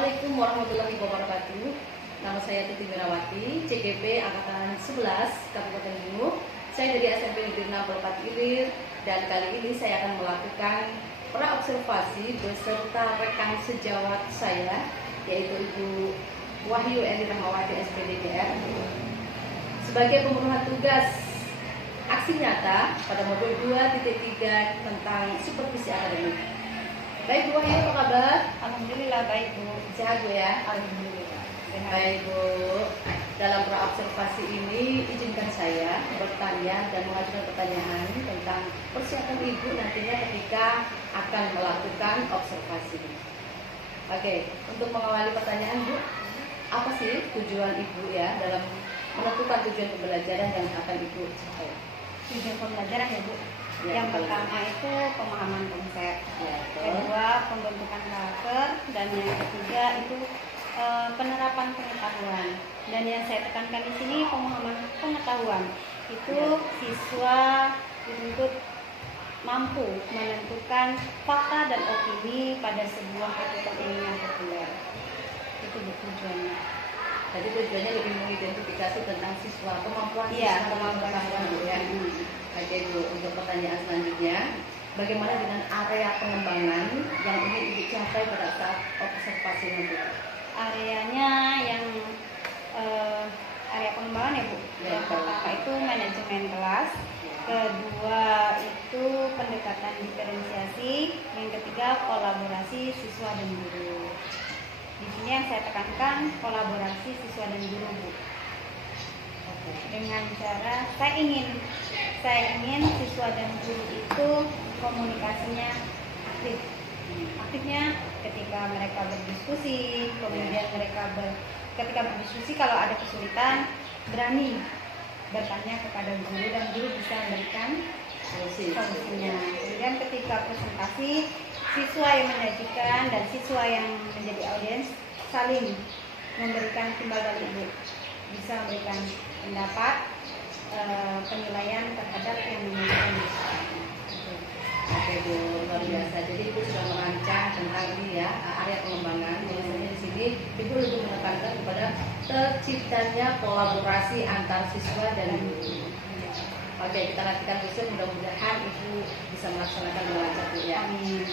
Assalamualaikum warahmatullahi wabarakatuh. Nama saya Titi Mirawati, CGP Angkatan 11 Kabupaten Bungu. Saya dari SMP Negeri 64 Ilir, dan kali ini saya akan melakukan praobservasi beserta rekan sejawat saya, yaitu Ibu Wahyu Edi Rahmawati SPDGR, sebagai pemenuhan tugas aksi nyata pada modul 2.3 tentang supervisi akademik. Baik Bu Wahyu, apa kabar? Alhamdulillah baik Bu. Sehat Bu ya? Alhamdulillah. Sehat. Baik Bu, dalam praobservasi ini izinkan saya bertanya dan mengajukan pertanyaan tentang persiapan Ibu nantinya ketika akan melakukan observasi. Oke, untuk mengawali pertanyaan Bu, apa sih tujuan Ibu ya dalam menentukan tujuan pembelajaran yang akan Ibu capai? Tujuan pembelajaran ya Bu. Ya, Yang pertama itu pemahaman konsep. Ya, Kedua pembentukan karakter, dan yang ketiga itu penerapan pengetahuan. Dan yang saya tekankan di sini pemahaman pengetahuan. Itu siswa dituntut mampu menentukan fakta dan opini pada sebuah keputusan ilmiah populer. Itu tujuannya. Jadi tujuannya lebih mengidentifikasi tentang siswa, kemampuan Iya, siswa dalam kemampuan pengetahuan Bu ya. Oke Bu, untuk pertanyaan selanjutnya, bagaimana dengan area pengembangan yang ingin Ibu capai pada saat observasi nanti? Areanya yang area pengembangan ya Bu. Ya, Yang pertama itu manajemen kelas, kedua itu pendekatan diferensiasi, yang ketiga kolaborasi siswa dan guru. Di sini yang saya tekankan kolaborasi siswa dan guru Bu. Dengan cara saya ingin siswa dan guru itu komunikasinya aktif. Aktifnya ketika mereka berdiskusi, kemudian mereka ketika berdiskusi kalau ada kesulitan berani bertanya kepada guru dan guru bisa memberikan solusinya. Kemudian ketika presentasi, siswa yang menyajikan dan siswa yang menjadi audiens saling memberikan timbal balik Bu. Bisa memberikan pendapat, penilaian terhadap yang menyampaikan. Oke Bu, luar biasa. Jadi Ibu sudah merancang tentang ini ya, area pengembangan. Biasanya di sini Ibu lebih menekankan kepada terciptanya kolaborasi antar siswa dan guru. Oke, kita nantikan besok, mudah-mudahan Ibu bisa melaksanakan dengan lancar Bu ya. Amin.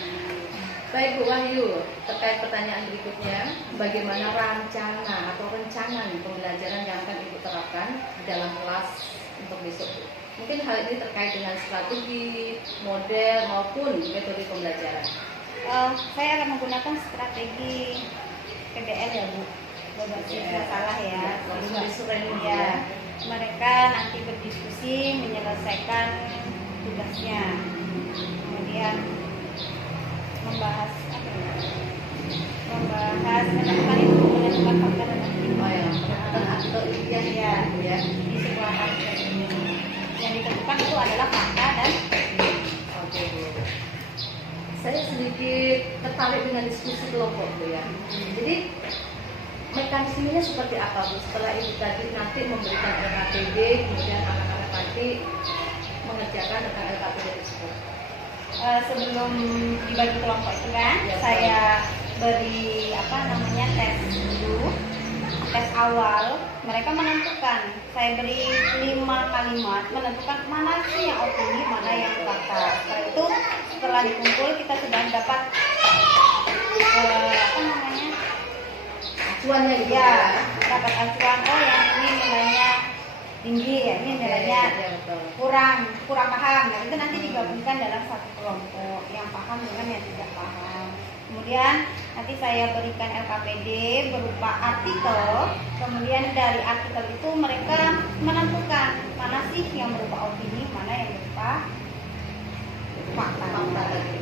Baik Bu Wahyu, terkait pertanyaan berikutnya, bagaimana rencana pembelajaran yang akan Ibu terapkan di dalam kelas untuk besok Bu? Mungkin hal ini terkait dengan strategi, model maupun metode pembelajaran. Saya akan menggunakan strategi PBL ya Bu. Berbasis masalah ya. Ya. Mereka nanti berdiskusi menyelesaikan tugasnya. Kemudian membahas menentukan fakta dan opini. Oh ya, atau impian ya. Di sebuah kasus yang ditentukan itu adalah fakta dan Oke Bu. Saya sedikit tertarik dengan diskusi kelompok Bu ya. Jadi mekanismenya seperti apa Bu? Setelah Ibu tadi nanti memberikan LKPD, kemudian anak-anak nanti mengerjakan tentang LKPD tersebut. Sebelum dibagi kelompok itu kan, Ya, saya beri tes dulu, tes awal. Mereka menentukan. Saya beri 5 kalimat menentukan mana sih yang opini, mana yang fakta. Setelah itu, setelah dikumpul kita sudah dapat Acuannya gitu ya, dapat acuan. Oh yang ini nilainya tinggi, ya ini nilainya ya, betul. kurang paham. Nah itu nanti digabungkan dalam satu kelompok yang paham dengan yang tidak paham. Kemudian nanti saya berikan LKPD berupa artikel. Kemudian dari artikel itu mereka menentukan mana sih yang berupa opini, mana yang berupa fakta.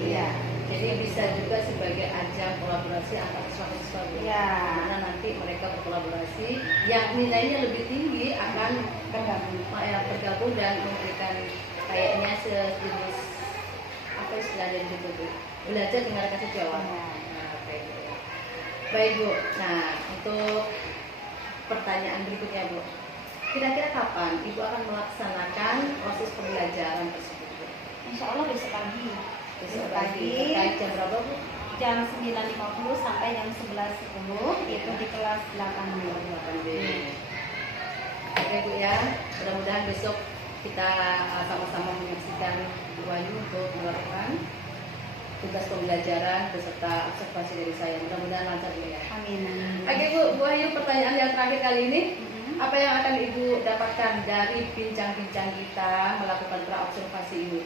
Ya. Jadi bisa juga sebagai ajang kolaborasi antar siswa-siswa Ya. Mana nanti mereka berkolaborasi, yang nilainya lebih tinggi akan bergabung dan memberikan kayaknya sejenis apa istilahnya gitu Bu, belajar dengan kasih jawab. Baik Bu. Nah untuk pertanyaan berikutnya Bu, kira-kira kapan Ibu akan melaksanakan proses pembelajaran tersebut Bu? Insya Allah besok pagi. Besok pagi. Terkait jam berapa Bu? jam 9.50 sampai jam 11.10, itu di kelas 8B. 8B. Oke Bu ya, mudah-mudahan besok kita sama-sama menyaksikan Bu Wahyu untuk melakukan tugas pembelajaran beserta observasi dari saya. Mudah-mudahan lancar Bu ya. Amin. Oke Bu Wahyu, pertanyaan yang terakhir kali ini, Mhm. apa yang akan Ibu dapatkan dari bincang-bincang kita melakukan praobservasi ini?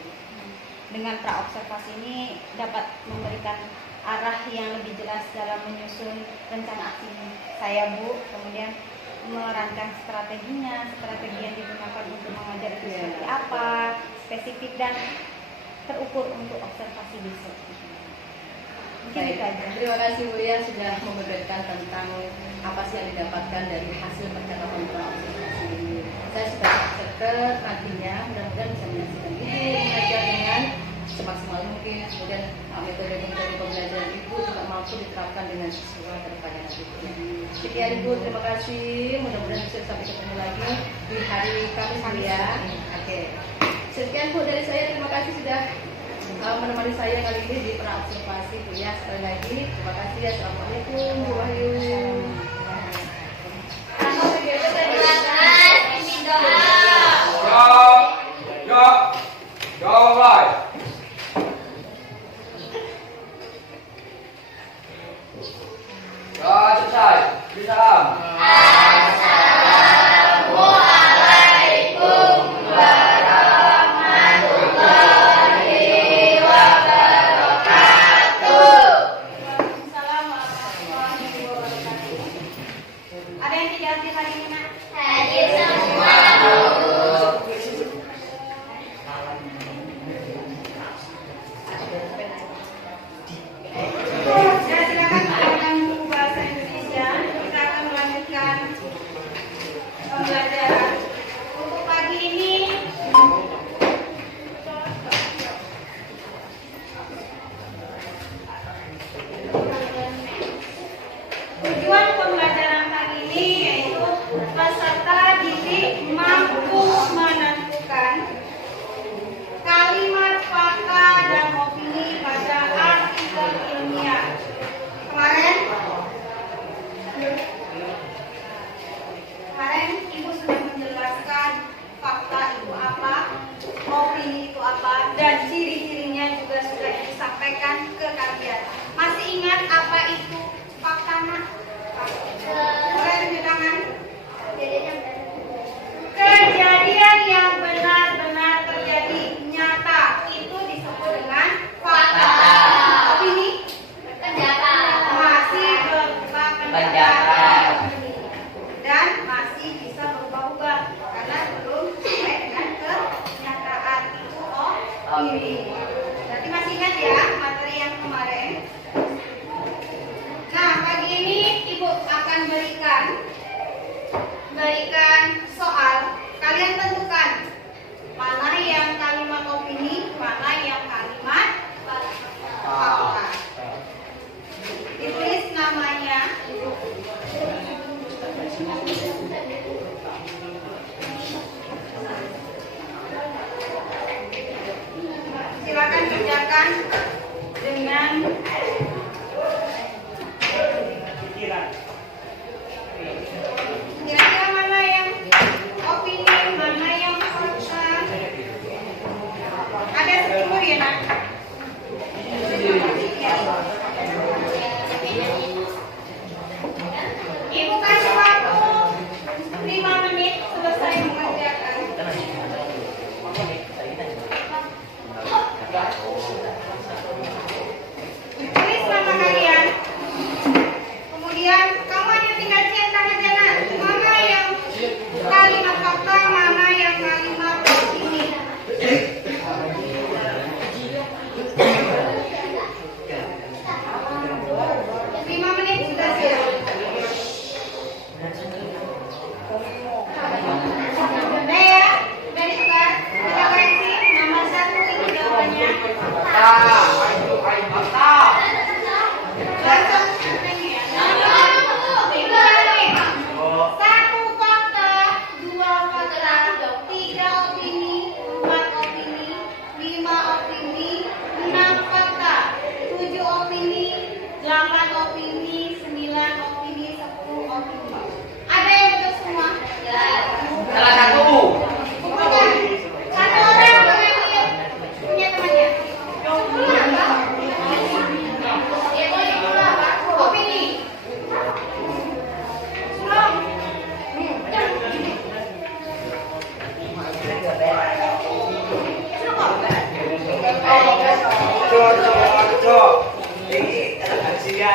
Dengan praobservasi ini dapat memberikan arah yang lebih jelas dalam menyusun rencana aksi saya Bu, kemudian merancang strateginya, strategi yang digunakan untuk mengajar itu seperti apa, spesifik dan terukur untuk observasi besok. Mungkin Baik, itu aja. terima kasih Bu ya sudah membeberkan tentang apa sih yang didapatkan dari hasil percakapan praobservasi ini. Saya sudah serta nantinya mudah-mudahan bisa menyaksikan Ibu mengajar dengan semaksimal mungkin, kemudian metode-metode pembelajaran Ibu juga mampu diterapkan dengan siswa kedepannya nanti. Sekian Ibu, terima kasih. Mudah-mudahan bisa sampai ketemu lagi di hari Kamis Bu ya. Oke. Sekian Bu dari saya, terima kasih sudah menemani saya kali ini di praobservasi Bu ya. Sekali lagi terima kasih. Assalamualaikum Bu Wahyu. Jawab live. Ya, selesai. Salam. Waalaikumsalam warahmatullahi wabarakatuh. Ada yang tidak hadir hari ini, Nak? Ya, silakan kepada guru bahasa Indonesia. Kita akan melanjutkan pembelajaran. Untuk pagi ini tujuan pembelajaran kali ini yaitu peserta didik mampu menentukan kalimat fakta dan opini pada artikel ilmiah. Kemarin Ibu sudah menjelaskan fakta itu apa, opini itu apa, dan ciri-cirinya juga sudah disampaikan ke kalian. Masih ingat apa itu fakta, Nak? Boleh tunjuk tangan? Kejadian yang benar-benar terjadi, nyata, itu disebut dengan fakta. Opini? Masih berupa pendapat dan masih bisa berubah-ubah karena belum sampai dengan kenyataan, itu opini. Berarti masih ingat ya materi yang kemarin? Nah, pagi ini Ibu akan berikan soal. Kalian tentukan mana yang kalimat opini, mana yang kalimat fakta. Ditulis namanya. Silakan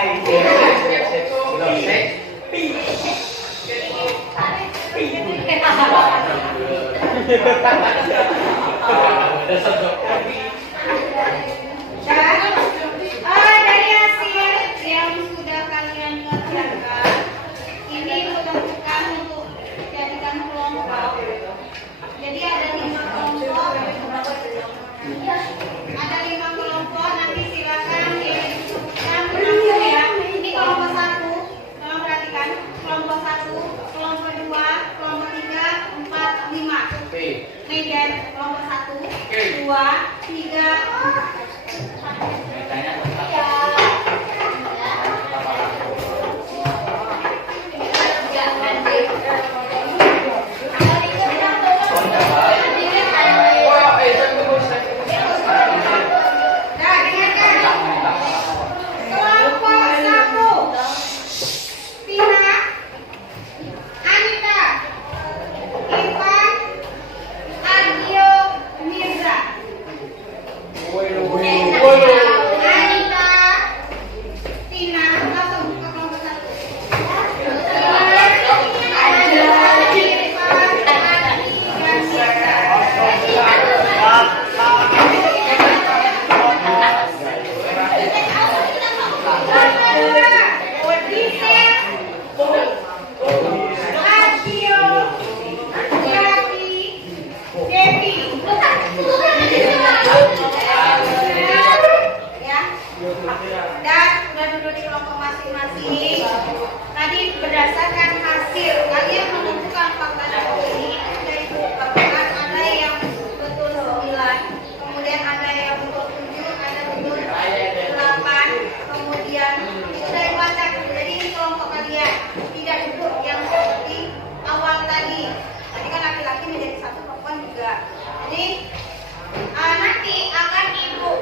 Dari hasil yang sudah kalian kerjakan, ini menentukan untuk jadikan kelompok. Jadi ada 5 kelompok. Ada 5 kelompok. Nanti silakan disebutkan langsung ya. Ini kelompok 1. Tolong perhatikan. Kelompok 1, kelompok 2, kelompok 3, 4, 5. Medan kelompok 1, 2, 3. Nah, dengarkan. Kelompok 1, Tina, Anita, Irfan, Agio, Mirza. Anita, Tina, langsung ke kelompok 1. Ada Irfan, Agi, dan Mirza. Dan sudah duduk di kelompok masing-masing. Tadi berdasarkan hasil kalian menentukan fakta dan opini. Sudah dibutuhkan ada yang betul 9, kemudian ada yang betul 7, ada betul 8, kemudian sudah dilacak. Jadi ini kelompok kalian tidak duduk yang seperti awal tadi. Tadi kan laki-laki menjadi 1, perempuan juga. Jadi nanti akan ibu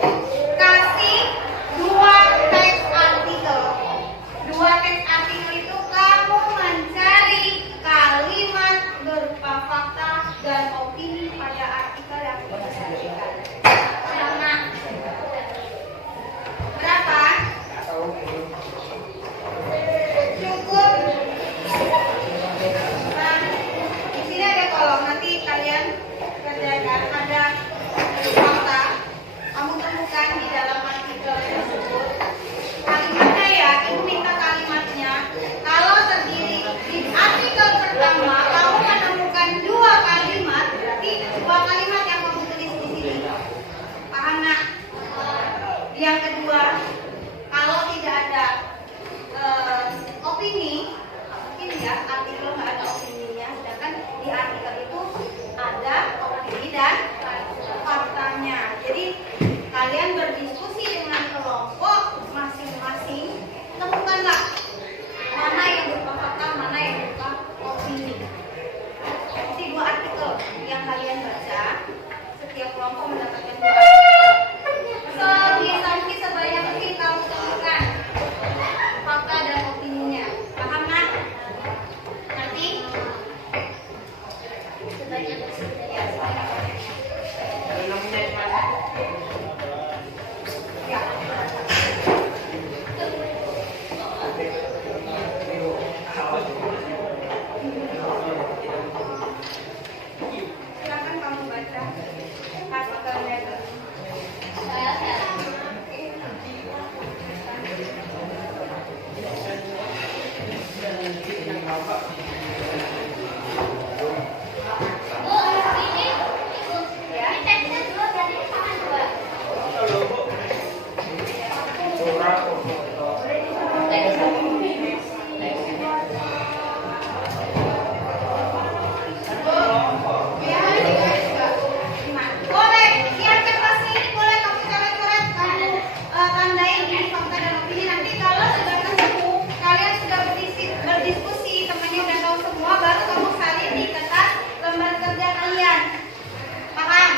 kasih 2 teks artikel. 2 teks artikel itu kamu mencari kalimat berupa fakta dan opini pada artikel yang kita sajikan. Sama berapa? Cukup. Nah, di sini ada kolom. Nanti kalian kerjakan. Ada fakta. Kamu temukan di dalam artikel tersebut. Kalimatnya ya, ibu minta kalimatnya. Kalau terdiri di artikel pertama, kamu menemukan 2 kalimat, berarti 2 kalimat yang kamu tulis di sini. Paham nak? Yang kedua, kalau tidak ada opini, mungkin ya artikel nggak ada opininya, sedangkan di artikel itu ada opini dan faktanya. Jadi kalian berdiskusi dengan kelompok masing-masing, temukanlah mana yang berupa fakta, mana yang berupa opini. Jadi 2 artikel yang kalian baca, setiap kelompok mendapatkan 2 artikel. Sebisa mungkin sebanyak mungkin kamu temukan fakta dan opininya. Paham nak? Nanti sebanyak ya, silakan kamu baca artikelnya. Boleh, siapkan pasti ini boleh kamu coret-coret, kamu tandai ini fakta dan opini. Nanti kalau sudah ketemu, kalian sudah berdiskusi, temannya udah tahu semua, baru kamu salin di kertas lembar kerja kalian. Paham?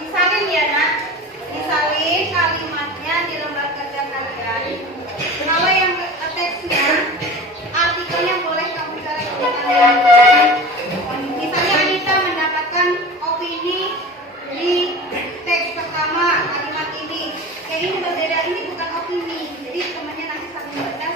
Disalin ya nak? Disalin kalimatnya di lembar kerja kalian. Kalau yang teksnya, artikelnya boleh kamu coret-coret. Misalnya Anita mendapatkan opini di teks pertama kalimat ini. Yang ini berbeda, ini bukan opini. Jadi temannya nanti saling baca,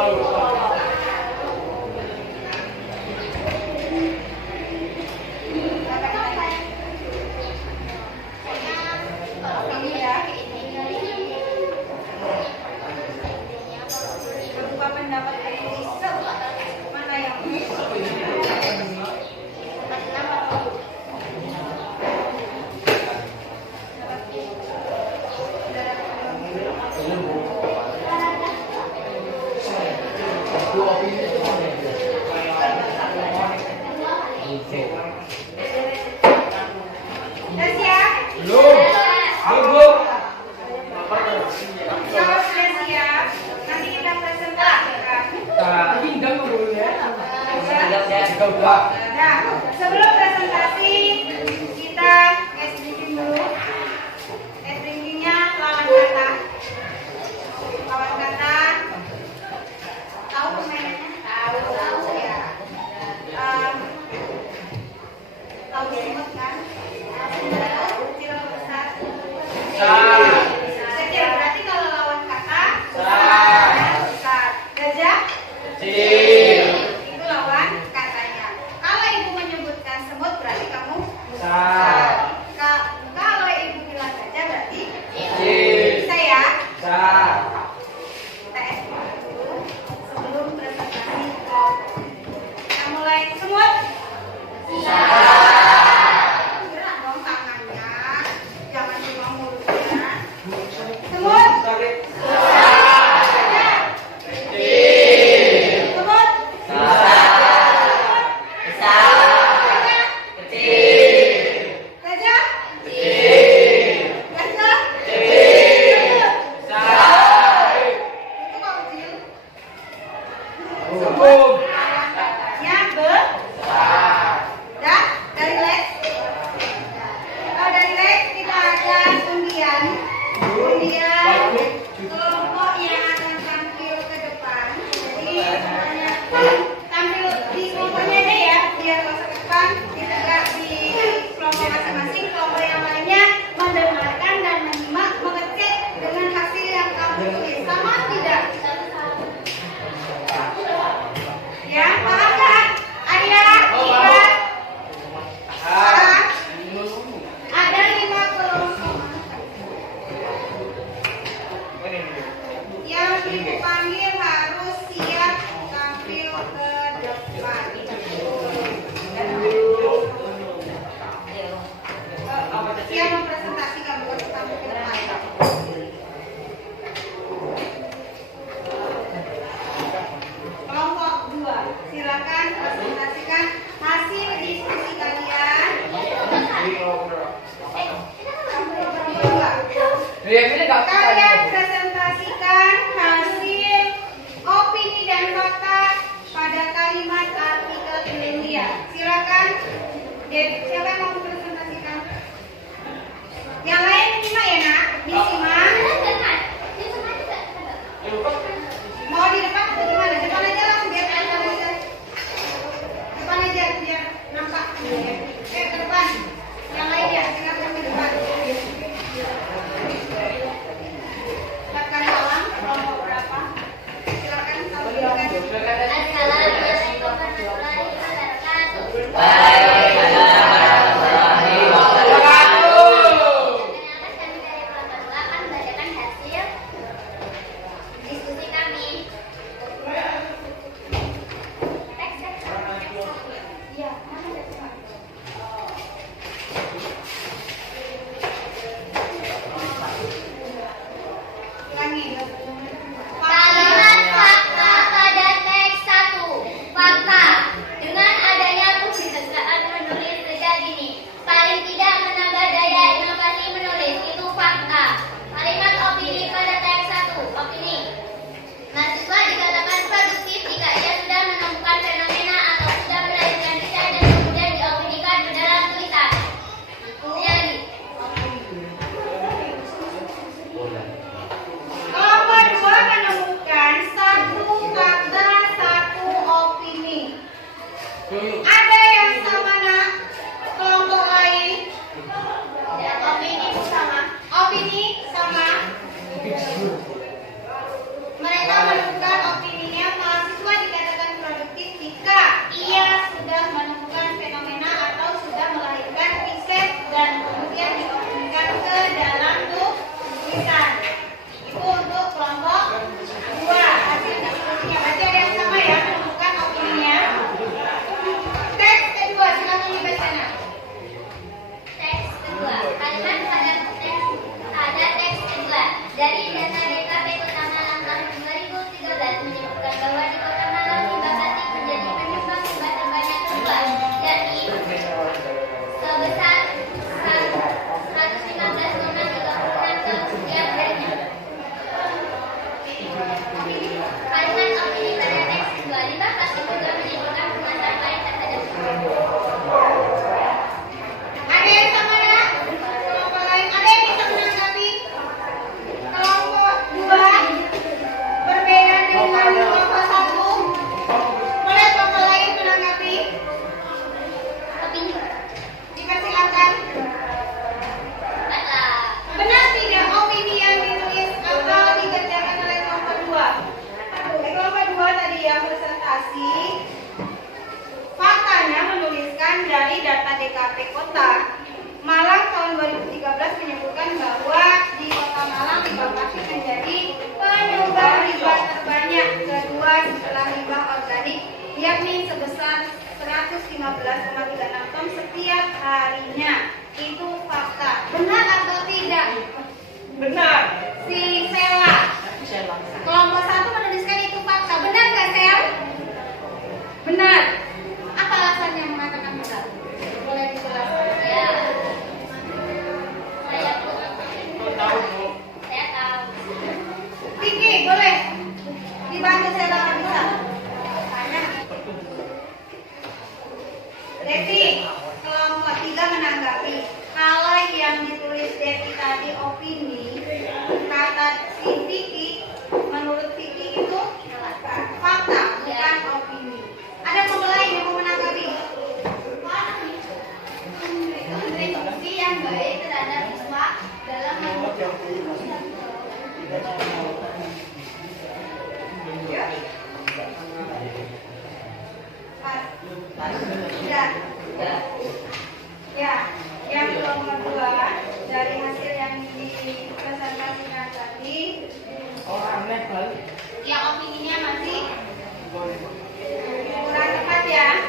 Ini ya. Berupa pendapat tertulis mana yang tes ya? Belum. Belum. Jawab sudah siap. Nanti kita presentasikan. Tinggal dulu ya. Nah, sebelum presentasi kita case briefing dulu. Case briefingnya lawan kata. Lawan kata. Tahu permainannya? Tahu ya. Tahu semut kan? Kecil atau besar? Kecil berarti kalau lawan kata besar. Gajah? Itu lawan katanya. Kalau ibu menyebutkan semut berarti kamu besar. Kalau ibu bilang gajah berarti saya. Tes dulu sebelum presentasi. Kita mulai semut. Gerak dong tangannya, jangan cuma mulutnya. Semut. Kelompok yang akan tampil ke depan. Jadi semuanya tampil di kelompoknya aja ya, biar masuk ke depan. Tidak di kelompok masing-masing. Kelompok yang lainnya mendengarkan dan menyimak, mengecek dengan hasil yang kamu tulis. Sama tidak? Ya, paham nggak? Arya, Ika, ada 5 kelompok. Yang ibu panggil harus siap tampil ke depan. Siap mempresentasikan buat tampil ke depan. Kelompok 2, silakan presentasikan hasil diskusi kalian. Kalian presentasikan hasil opini dan fakta pada kalimat artikel ilmiah. Silakan. Siapa yang mau presentasikan? Yang lain menyimak ya nak? Disimak. Mau di depan atau gimana? Depan aja lah, biar kelihatan aja. Depan aja biar nampak. Ke depan. Yang lain ya, silakan ke depan. Silakan salam, kelompok berapa? Silakan sampaikan. Assalamualaikum warahmatullahi wabarakatuh. Kalimat fakta pada teks 1. Fakta. Dengan adanya publikasi observasi. Faktanya menuliskan dari data DKP Kota Malang tahun 2013 menyebutkan bahwa di Kota Malang limbah plastik menjadi penyumbang limbah terbanyak kedua setelah limbah organik, yakni sebesar 115,36 ton setiap harinya. Itu fakta. Benar atau tidak? Benar. Si Sela kelompok 1 menuliskan itu fakta. Benar nggak, Sel? Benar. Apa alasannya mengatakan benar? Boleh dijelaskan? Ya. Saya Tahu, Bu. saya tahu. Vicky, boleh dibantu Sela nggak bisa? Tanya. Devi, kelompok 3 menanggapi. Kalau yang ditulis Devi tadi opini, kata si Vicky, menurut Vicky itu fakta, bukan opini. Ada kelompok lain yang mau menanggapi? Kontribusi yang baik terhadap siswa dalam Ya. Pas. Tidak. Ya, yang kelompok 2 dari hasil yang dipresentasikan tadi, Oh, aneh kali. yang opininya masih kurang tepat ya.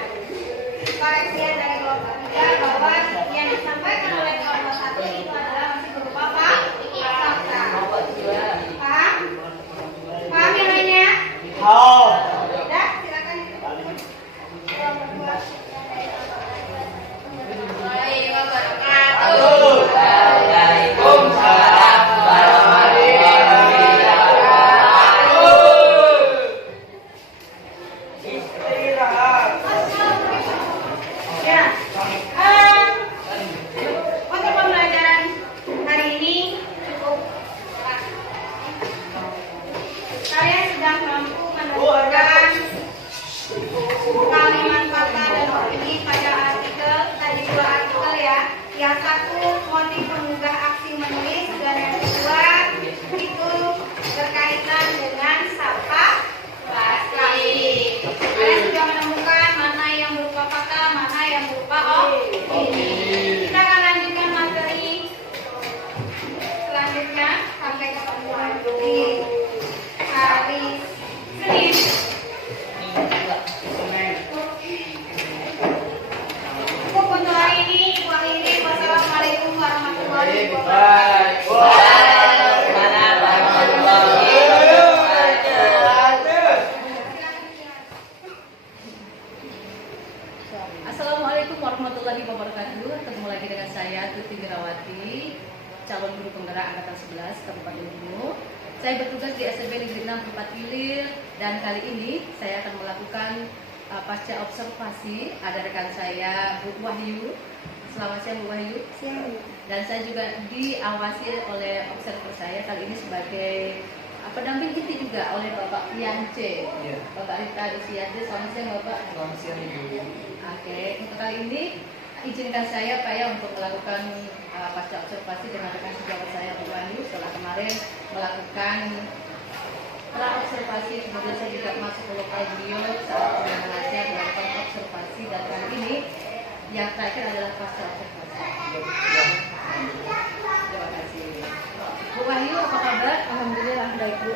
Koreksian dari kelompok 3 bahwa yang disampaikan oleh kelompok 1 itu adalah masih berupa fakta. Paham? Paham yang lainnya? Sudah, silakan. Kelompok 2. Waalaikumsalam warahmatullahi wabarakatuh. Istirahat. Ya. Untuk pembelajaran hari ini cukup. Kalian sudah mampu menemukan kalimat fakta dan opini pada artikel tadi 2 artikel ya. Yang satu motif mengunggah aksi menulis dan yang kedua itu berkaitan dengan sampah plastik. Kalian sudah menemukan mana yang berupa fakta, mana yang berupa opini. Kita akan lanjutkan materi selanjutnya sampai ketemu di hari Senin. Cukup untuk hari ini. Ibu akhiri. Wassalamualaikum warahmatullahi wabarakatuh. Waalaikumsalam warahmatullahi wabarakatuh. Assalamualaikum warahmatullahi wabarakatuh. Ketemu lagi dengan saya Tuti Wirawati, calon guru penggerak angkatan 11 Kabupaten Luwu. Saya bertugas di SMP Negeri 6 Tempat Ilir, dan kali ini saya akan melakukan pasca observasi. Ada rekan saya Bu Wahyu. Selamat siang Bu Wahyu. Siang. Dan saya juga diawasi oleh observer saya kali ini sebagai pendamping inti juga oleh Bapak Yance. Iya. Bapak Rita Dusiade. Selamat siang Bapak. Selamat siang, Ibu. Oke, untuk kali ini izinkan saya Pak ya untuk melakukan pasca observasi dengan rekan sejawat saya Bu Wahyu. Setelah kemarin melakukan observasi, kemudian saya juga masuk ke lokal beliau saat mengajar melakukan observasi, dan kali ini yang terakhir adalah pasca observasi. Terima kasih. Bu Wahyu, apa kabar? Alhamdulillah baik Bu.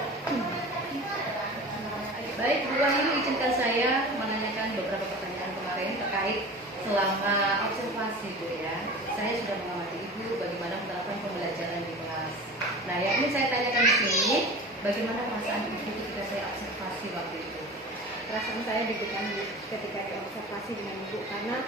Baik, Bu Wahyu, izinkan saya menanyakan beberapa pertanyaan kemarin terkait selama observasi Bu ya. Saya sudah mengamati Ibu bagaimana menerapkan pembelajaran di kelas. Nah, yang ingin saya tanyakan di sini, bagaimana perasaan Ibu ketika saya observasi waktu itu? Perasaan saya deg-degan ketika observasi dengan Ibu karena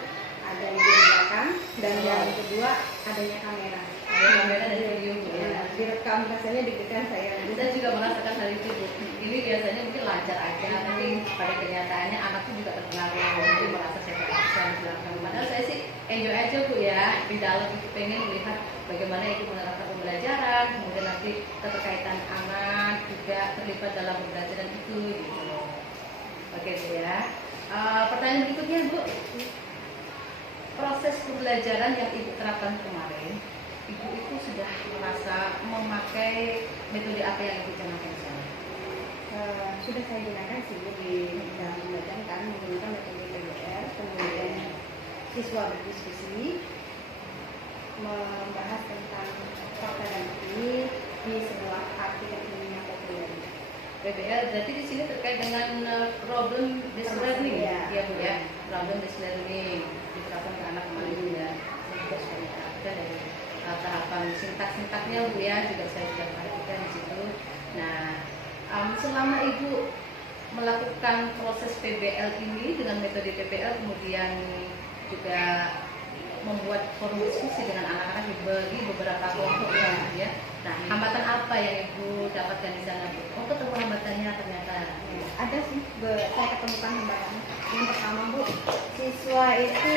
ada Ibu di belakang dan yang kedua adanya kamera. Ada kamera dan video Bu ya. Direkam, rasanya deg-degan saya. Saya juga merasakan hal itu Bu. Ini biasanya mungkin lancar aja, tapi pada kenyataannya anakku juga terpengaruh. Mungkin merasa saya terpaksa di belakang. Padahal saya sih enjoy aja Bu ya. Di dalam itu pengen melihat bagaimana Ibu menerapkan pembelajaran, kemudian nanti keterkaitan anak juga terlibat dalam pembelajaran itu. Gitu. Oke Bu ya. Pertanyaan berikutnya Bu. Proses pembelajaran yang Ibu terapkan kemarin, Ibu itu sudah merasa memakai metode apa yang Ibu canangkan di sana? Sudah saya gunakan sih Bu di dalam pembelajaran siswa berdiskusi membahas tentang fakta dan opini di sebuah artikel ilmiah populer. PBL berarti di sini terkait dengan problem based learning Ya. ya Bu ya. Problem based learning diterapkan ke anak kemarin Bu ya. Saya juga sudah diterapkan dari tahapan sintak-sintaknya Bu ya, juga saya sudah perhatikan di situ. Nah, selama Ibu melakukan proses PBL ini dengan metode PBL, kemudian juga membuat forum diskusi dengan anak-anak dibagi beberapa kelompok ya. Nah, hambatan apa yang Ibu dapatkan di sana Bu? Oh, ketemu hambatannya ternyata. Ada sih, saya ketemukan hambatan. Yang pertama Bu, siswa itu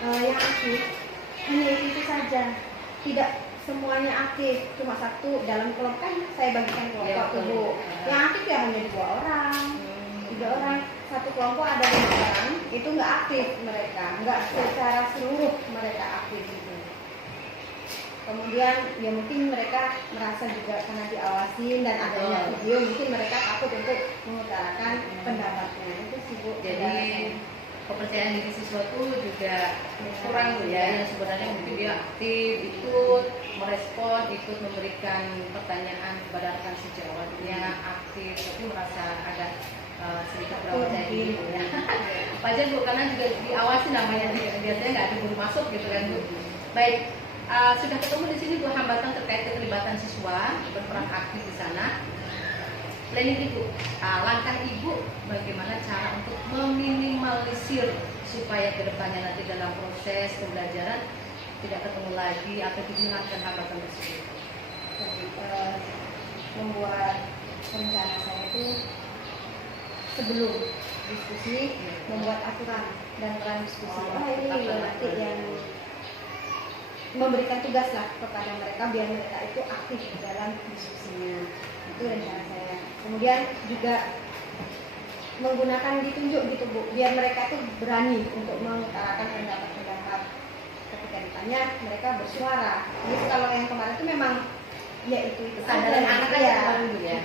yang aktif hanya itu saja, tidak semuanya aktif, cuma satu dalam kelompok kan saya bagikan kelompok Iya, tuh Bu. betul. Yang aktif ya hanya 2 orang, 3 orang, satu kelompok ada 5 orang, itu nggak aktif mereka, nggak secara seluruh mereka aktif gitu. Kemudian ya mungkin mereka merasa juga karena diawasin dan adanya Betul. video, mungkin mereka takut untuk mengutarakan pendapatnya. Itu sih Bu. Jadi kepercayaan diri siswa itu juga kurang Bu ya. Yang sebenarnya mungkin dia aktif, ikut merespon, ikut memberikan pertanyaan kepada rekan sejawatnya, aktif, tapi merasa agak sedikit kurang percaya diri Bu ya. Wajar Bu, karena juga diawasi namanya, biasanya nggak diburu masuk gitu kan Bu. Baik, sudah ketemu di sini Bu hambatan terkait keterlibatan siswa berperan aktif di sana. Planning Ibu, langkah Ibu bagaimana cara untuk meminimalisir supaya kedepannya nanti dalam proses pembelajaran tidak ketemu lagi atau dihilangkan hambatan tersebut. Jadi, membuat rencana saya itu sebelum diskusi membuat aturan dan peran diskusi. Ini nanti yang memberikan tugas lah kepada mereka biar mereka itu aktif dalam diskusinya. Itu rencana saya. Kemudian juga menggunakan ditunjuk gitu Bu, biar mereka tuh berani untuk mengutarakan pendapat-pendapat. Ketika ditanya mereka bersuara. Jadi kalau yang kemarin itu memang ya itu Kesadaran anak aja kemarin Bu ya.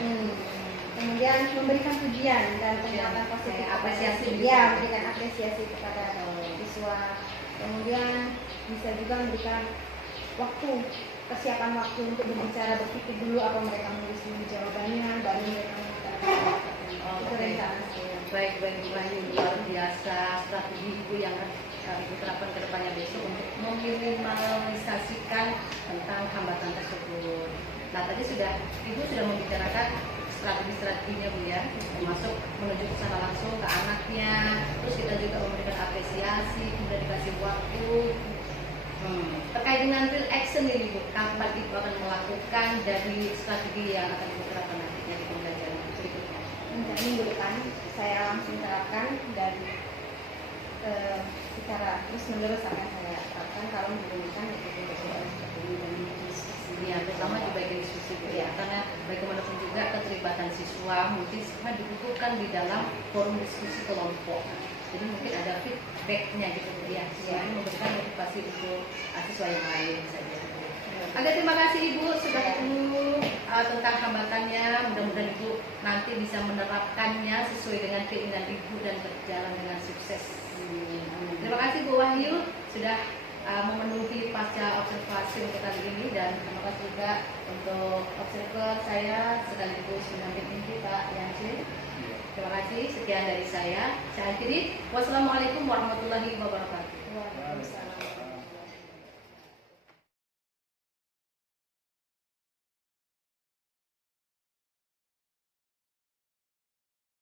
Kemudian memberikan pujian dan pendapat positif, kayak apresiasi gitu. ya, memberikan apresiasi kepada siswa. Kemudian bisa juga memberikan waktu, persiapan waktu untuk berbicara, berpikir dulu apa mereka menulis dulu jawabannya, baru mereka mengutarakan pendapatnya. Itu rencana saya. Baik, Bu Wahyu, luar biasa strategi Ibu yang Ibu terapkan ke depannya besok untuk meminimalisasikan tentang hambatan tersebut. Nah, tadi Ibu sudah membicarakan strategi-strateginya Bu ya, termasuk menuju ke sana langsung ke anaknya, terus kita juga memberikan apresiasi, kemudian dikasih waktu. Terkait dengan real action ini Bu, kapan Ibu akan melakukan dari strategi yang akan Ibu terapkan nantinya di pembelajaran berikutnya? Minggu depan saya langsung terapkan dan secara terus menerus akan saya terapkan kalau menggunakan metode PBL seperti ini dan diskusi. Ya, terutama di bagian diskusi Bu ya, karena bagaimanapun juga keterlibatan siswa mungkin sangat dibutuhkan di dalam forum diskusi kelompok. Jadi mungkin ada feedbacknya gitu Bu ya, siswa ini memberikan motivasi untuk siswa yang lain saja. Oke, terima kasih Ibu sudah ketemu tentang hambatannya. Mudah-mudahan Ibu nanti bisa menerapkannya sesuai dengan keinginan Ibu dan berjalan dengan sukses. Terima kasih Bu Wahyu sudah memenuhi pasca observasi untuk kali ini, dan terima kasih juga untuk observer saya sekaligus pendamping inti Pak Yansin. Terima kasih, sekian dari saya. Saya akhiri. Wassalamualaikum warahmatullahi wabarakatuh. Waalaikumsalam.